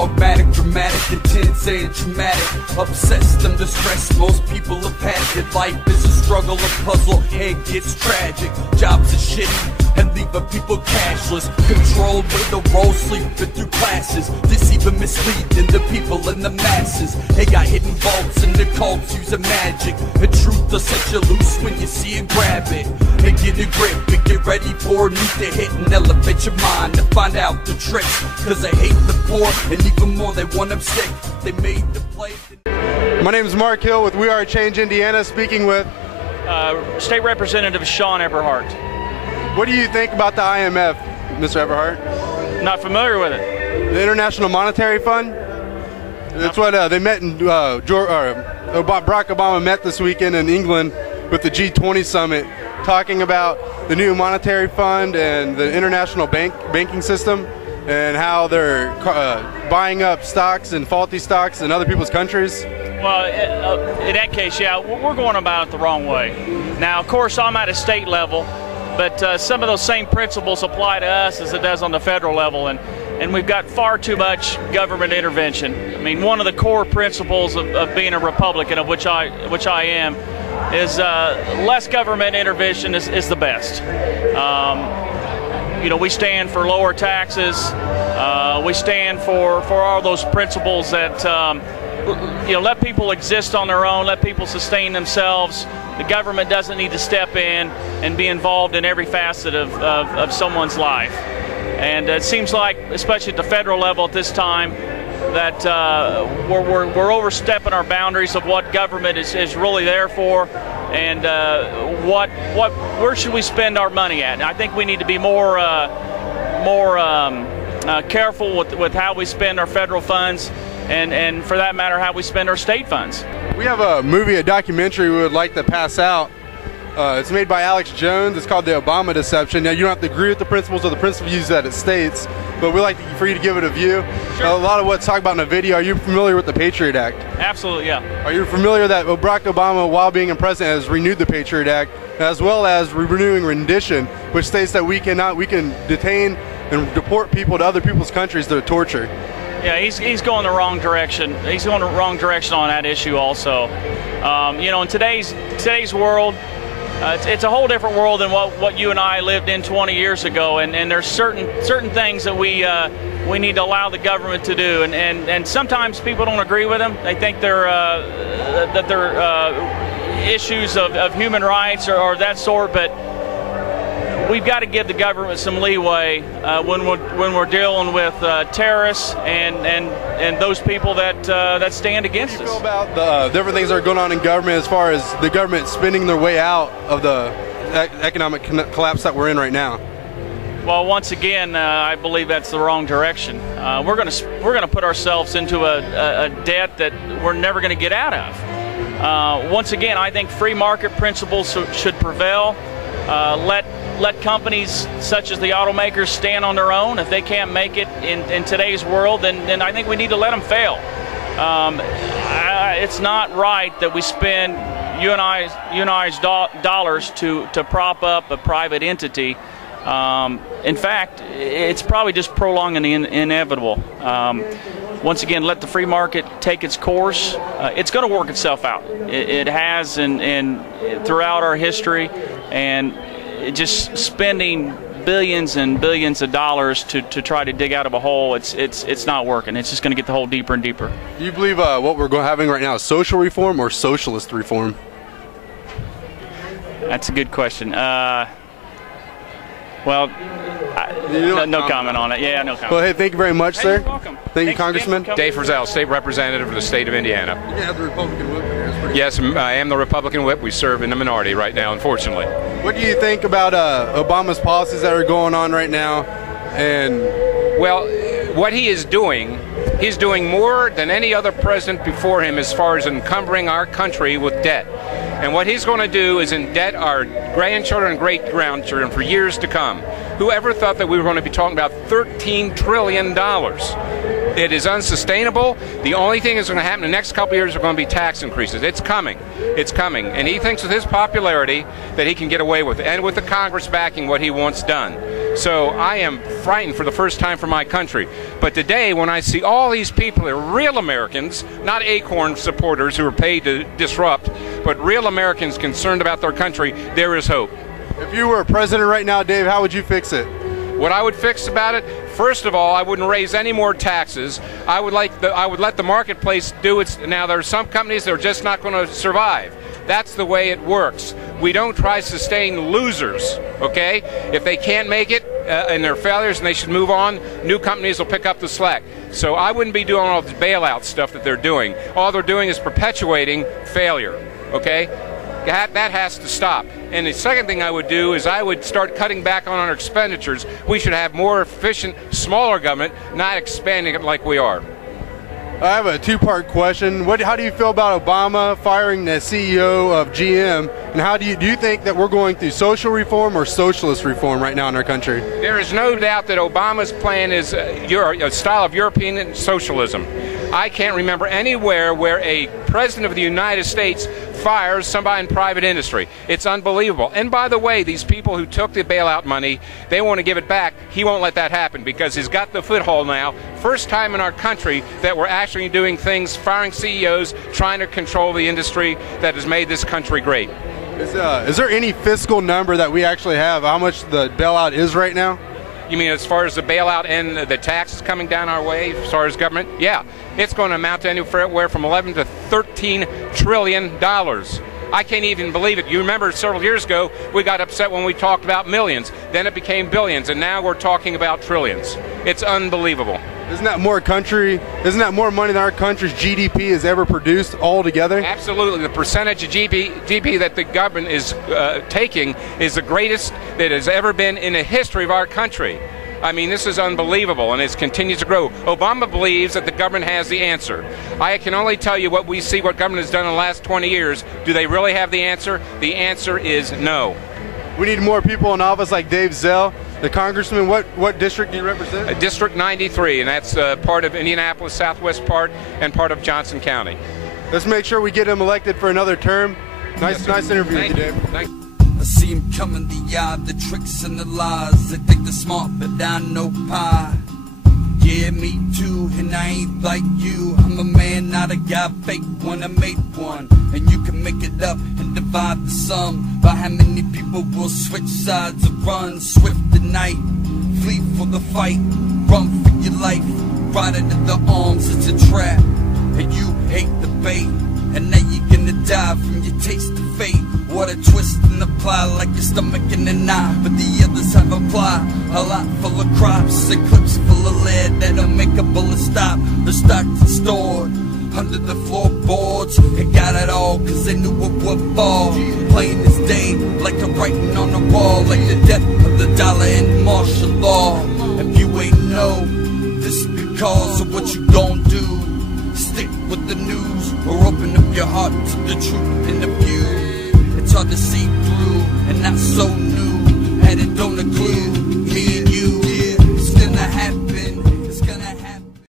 dogmatic, dramatic, intense and traumatic. Obsessed and distressed, most people have had it. Life is a struggle, a puzzle, it gets tragic. Jobs are shitty and leaving people cashless, controlled with the role, sleeping through classes, deceiving, misleading the people and the masses. They got hidden vaults and the cults using magic. The truth will set you loose when you see it, grab it and get a grip and get ready for a new to hit and elevate your mind to find out the tricks. Cause they hate the poor and even more they want them sick. They made the play. My name is Mark Hill with WeAreChange Indiana, speaking with State Representative Sean Eberhart. What do you think about the IMF, Mr. Eberhart? Not familiar with it. The International Monetary Fund? That's what they met in, Barack Obama met this weekend in England with the G20 summit, talking about the new monetary fund and the international banking system and how they're buying up stocks and faulty stocks in other people's countries. Well, in that case, yeah, we're going about it the wrong way. Now, of course, I'm at a state level, but some of those same principles apply to us as it does on the federal level, and we've got far too much government intervention. I mean, one of the core principles of being a Republican, of which I am, is less government intervention is the best. You know, we stand for lower taxes. We stand for all those principles that you know, let people exist on their own, let people sustain themselves. The government doesn't need to step in and be involved in every facet of someone's life. And it seems like, especially at the federal level at this time, that we're overstepping our boundaries of what government is really there for, and where should we spend our money at. And I think we need to be more careful with how we spend our federal funds, and for that matter, how we spend our state funds. We have a documentary we would like to pass out. It's made by Alex Jones. It's called The Obama Deception. Now, you don't have to agree with the principles or the principal views that it states, but we'd like for you to give it a view. Sure. A lot of what's talked about in the video. Are you familiar with the Patriot Act? Absolutely, yeah. Are you familiar that Barack Obama, while being president, has renewed the Patriot Act, as well as renewing rendition, which states that we can detain and deport people to other people's countries to torture? Yeah, he's going the wrong direction. He's going the wrong direction on that issue also. You know, in today's world, it's a whole different world than what you and I lived in 20 years ago, and there's certain things that we need to allow the government to do, and sometimes people don't agree with them. They think they're issues of human rights or that sort, but we've got to give the government some leeway when we're dealing with terrorists and those people that stand against us. What do you feel about the different things that are going on in government as far as the government spending their way out of the economic collapse that we're in right now? Well, once again, I believe that's the wrong direction. We're gonna put ourselves into a debt that we're never going to get out of. Once again, I think free market principles should prevail. Let companies such as the automakers stand on their own. If they can't make it in today's world, then I think we need to let them fail. It's not right that we spend you and I's dollars to prop up a private entity. In fact, it's probably just prolonging the inevitable. Once again, let the free market take its course. It's going to work itself out. It has throughout our history, and just spending billions and billions of dollars to try to dig out of a hole, it's not working. It's just going to get the hole deeper and deeper. Do you believe what we're having right now is social reform or socialist reform? That's a good question. Well, no comment on it. Yeah, no comment. Well, hey, thank you very much, sir. You're welcome. Thank you, Congressman. Dave Frizzell, State Representative of the state of Indiana. You have the Republican whip here. Yes, I am the Republican whip. We serve in the minority right now, unfortunately. What do you think about Obama's policies that are going on right now? And well, what he is doing, he's doing more than any other president before him as far as encumbering our country with debt. And what he's going to do is indebt our grandchildren and great-grandchildren for years to come. Whoever thought that we were going to be talking about $13 trillion? It is unsustainable. The only thing that's going to happen in the next couple of years are going to be tax increases. It's coming. It's coming. And he thinks with his popularity that he can get away with it, and with the Congress backing what he wants done. So I am frightened for the first time for my country. But today, when I see all these people, they're real Americans, not acorn supporters who are paid to disrupt, but real Americans concerned about their country, there is hope. If you were president right now, Dave, how would you fix it? What I would fix about it, first of all, I wouldn't raise any more taxes. I would let the marketplace do its. Now, there are some companies that are just not going to survive. That's the way it works. We don't try to sustain losers, okay? If they can't make it and they're failures and they should move on, new companies will pick up the slack. So I wouldn't be doing all this bailout stuff that they're doing. All they're doing is perpetuating failure, okay? That has to stop. And the second thing I would do is I would start cutting back on our expenditures. We should have more efficient, smaller government, not expanding it like we are. I have a two-part question. How do you feel about Obama firing the CEO of GM, and how do you think that we're going through social reform or socialist reform right now in our country? There is no doubt that Obama's plan is a style of European socialism. I can't remember anywhere where a president of the United States fires somebody in private industry. It's unbelievable. And by the way, these people who took the bailout money, they want to give it back. He won't let that happen because he's got the foothold now. First time in our country that we're actually doing things, firing CEOs, trying to control the industry that has made this country great. Is there any fiscal number that we actually have, how much the bailout is right now? You mean as far as the bailout and the taxes coming down our way, as far as government? Yeah, it's going to amount to anywhere from 11 to 13 trillion dollars. I can't even believe it. You remember several years ago, we got upset when we talked about millions. Then it became billions, and now we're talking about trillions. It's unbelievable. Isn't that more money than our country's GDP has ever produced altogether? Absolutely. The percentage of GDP that the government is taking is the greatest that has ever been in the history of our country. I mean, this is unbelievable, and it continues to grow. Obama believes that the government has the answer. I can only tell you what we see, what government has done in the last 20 years. Do they really have the answer? The answer is no. We need more people in office like Dave Zell, the congressman. What district do you represent? District 93, and that's part of Indianapolis Southwest part and part of Johnson County. Let's make sure we get him elected for another term. Nice interview with you, Dave. Thank you. I see him coming, the eye, the tricks and the lies. They think they're smart, but I know pie. Yeah, me too, and I ain't like you. I'm a man, not a guy, fake one, I made one. And you can make it up and divide the sum by how many people will switch sides or run swift tonight. Flee for the fight, run for your life, right into the arms, it's a trap. And you hate the bait, and now you're gonna die from your taste of fate. What a twist and apply, like your stomach in a knot. But the others have a plot, a lot full of crops and clips full of lead that'll make a bullet stop. They're stocked and stored under the floorboards. They got it all cause they knew it would fall. Plain as day, like the writing on the wall, like the death of the dollar in martial law. If you ain't know, this is because of what you gon' do. Stick with the news or open up your heart to the truth and the view. It's hard to see through and not so